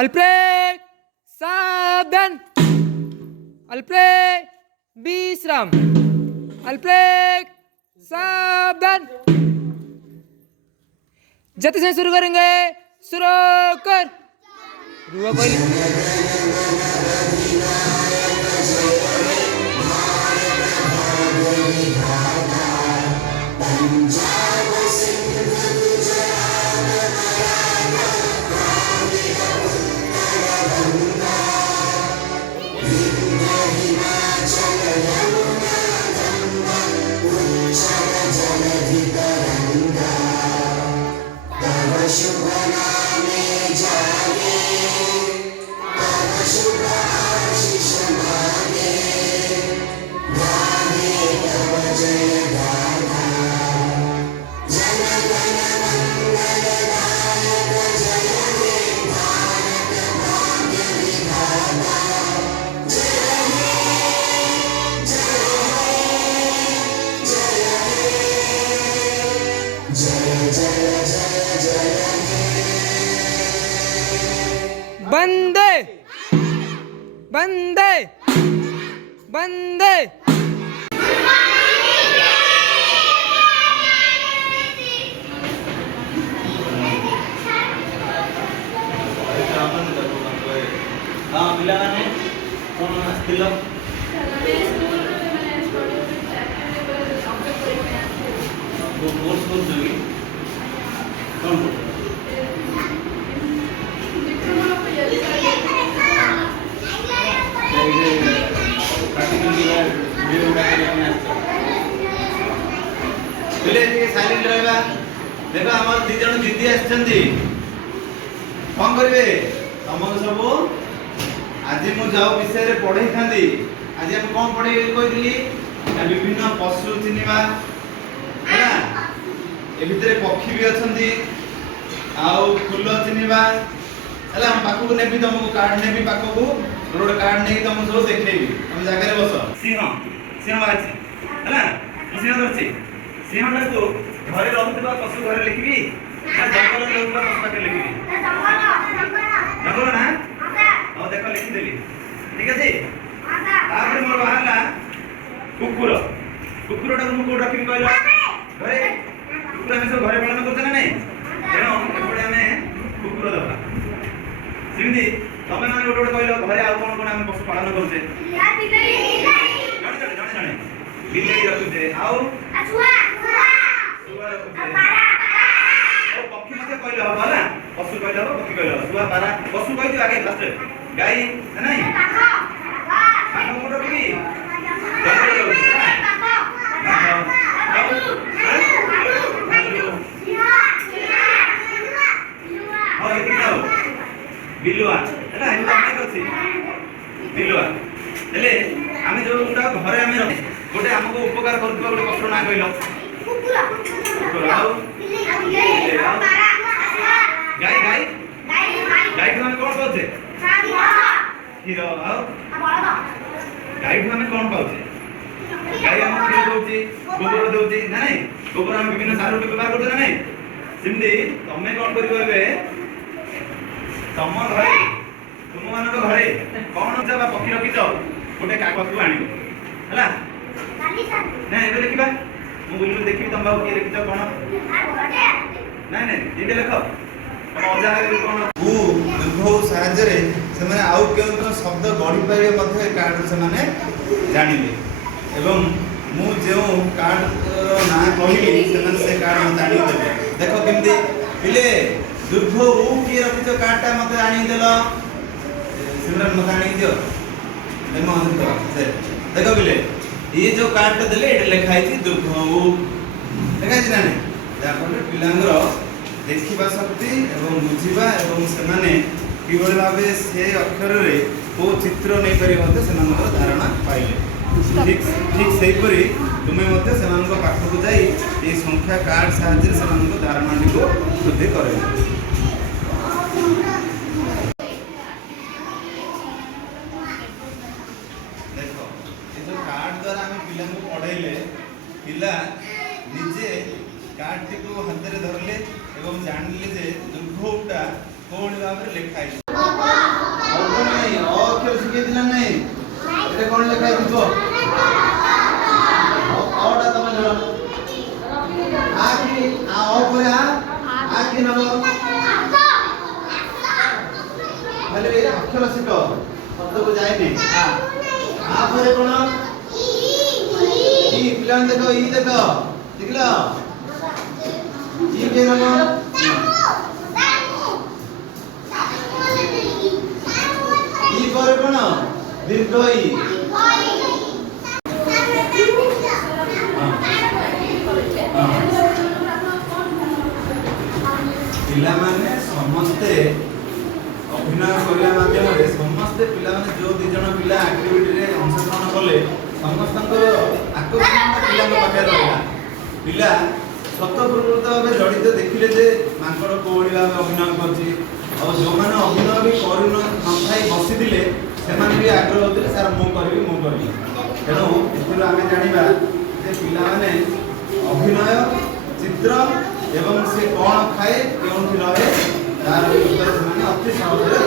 Alfred सावधान, Alfred विश्राम, Alfred सावधान। जैसे से शुरू करेंगे, शुरू कर। रुआ कोई बंदे बंदे बंदे। हाँ पिलाने कौन आस्तिल वो कोर्स जोगी कौन साइलेंट रहा। देखो आम दी जन दीदी कौन करेंगे तुम सब आज मुझे विषय पढ़े था। आज हम कौन पढ़े कही विभिन्न पशु चिन्हवा है भितर पक्षी भी अच्छा फूल चिन्हवा है। पाखक ने तुमको कार्ड ने पाखक रोड कार्ड नहीं तुमको सब देखी तुम जगह बस सिंह सिंह बाहरी है सिंह धरती सिंह को घर रुवा पशु घर लिखी जंगल रुवा पशु पाखे लिखी जंगल ना हाँ देख लिखिदेली ठीक अच्छे। मोर बाहर कुकुर कुकुर टाक मुझे कौट रखी कहल घरे कुकुर आम सब घरे पालन करते ना नहीं तेणु एपटे आम कुकुर दबा सेमती तुम मैंने गोटे गोटे कहल घरे आउ कौन कौन आम पशु पालन करुचे जड़े बिल्ली रखुचे आउ पक्षी मत कहले हम ना पशु कहले हम पक्षी कहले शुआ पारा पशु कह आगे फास्ट गाई है नहीं मोटर की बिलुआ है बिलुआ हेले आम जो घरे आम गोटे आमको उपकार कर गोटे पशुर ना कहल गाई गाई गाई को कौन पाचे क्षीर गाई को कौन पाचे गाई आम क्षीर दौर गोबर दौर ना नहीं गोबर आम विभिन्न सार व्यवहार कर नहीं सेमती तुम्हें कौन कर तुम घरे तुम मान घरे कौन पक्षी रखीच गोटे पक्षी आण है ना देखा मुझे देखी तुम बाबू किए लिखिच कौन ना नहीं लिख अजा कौन दुर्भव साहाଯ୍ୟରେ ସେମାନେ ଆଉ କେଉଁ ଶବ୍ଦ ଗଢ଼ି ପାରିବେ कार्ड से ଜାଣିବେ ଏବଂ ମୁଁ ଯେଉଁ कार्ड ନାଁ କହିଲି ସେମାନେ ସେ कार्ड ମୋତେ ଆଣିକି ଦେବେ। ଦେଖ କେମିତି ପିଲେ ଦୁର୍ଭବ କିଏ ରଖିଛ कार्डटा ମୋତେ ଆଣିକି ଦେଲ ସେମାନେ ମୋତେ ଆଣିକି ଦିଅ देख पिले ये जो कार्ड देले ये लिखाई दुर्भव लिखाई ना नहीं जहाँफल पिला देखा शक्ति और बुझा और से किभली भाव से अक्षर को चित्र नहीं पारे धारणा पाइले ठीक ठीक सेहीपरि तुम्हें पाखक जाई ये संख्या कार्ड साहाय्य से धारणा को वृद्धि कर ପଢ଼େଇଲେ ପିଲା ନିଜେ କାର୍ଡଟିକୁ ହାତରେ ଧରିଲେ ଏବଂ ଜାଣିଲେ ଯେ ଦୁର୍ଘଉଟା କୋଉଭଳି ଭାବରେ ଲେଖା ହେଇଛି। ନାଇଁ ଅକ୍ଷର ଶିଖେଇଥିଲା ନାଇଁ, ଏଟା କଣ ଲେଖା ହେଇଥିବ? ଅଟା ତମେ ଧର, ଆ କି ଆ ଉପରେ ଆ କି ନବ, ହେଲେ ଏ ଅକ୍ଷର ଶିଖ, ଶବ୍ଦକୁ ଯାଇନି। ଆ ପରେ କଣ? ଇ, ପିଲାମାନେ ଦେଖ, ଇ ଦେଖ, ଦେଖିଲ? ଇ କେ ନବ, ଇ ପରେ କଣ? ଦୀର୍ଘ ଇ। ପିଲାମାନେ ସମସ୍ତେ ଅଭିନୟ କରିବା ମାଧ୍ୟମରେ ସମସ୍ତେ ପିଲାମାନେ ଯୋଉ 2 ଜଣ ପିଲା ଆକ୍ଟିଭିଟିରେ ଅଂଶଗ୍ରହଣ କଲେ ସମସ୍ତଙ୍କର ଆକର୍ଷଣ ପିଲାଙ୍କ ପାଖରେ ରହିଲା। ପିଲା ସ୍ୱତଃପ୍ରବୃତ୍ତ ଭାବେ ଜଡ଼ିତ ଦେଖିଲେ ଯେ ମାଙ୍କଡ଼ କୋଉଭଳି ଭାବେ ଅଭିନୟ କରୁଛି, ଆଉ ଯୋଉମାନେ ଅଭିନୟ ବି ନଥାଇ ବସିଥିଲେ ସେମାନେ ବି ଆଗ୍ରହ ହଉଥିଲେ ସାର୍ ମୁଁ କରିବି। ତେଣୁ ଏଥିରୁ ଆମେ ଜାଣିବା ଯେ ପିଲାମାନେ ଅଭିନୟ, ଚିତ୍ର ଏବଂ ସେ କ'ଣ ଖାଏ କେଉଁଠି ରହେ ତାର ଉତ୍ତର ସେମାନେ ଅତି ସହଜରେ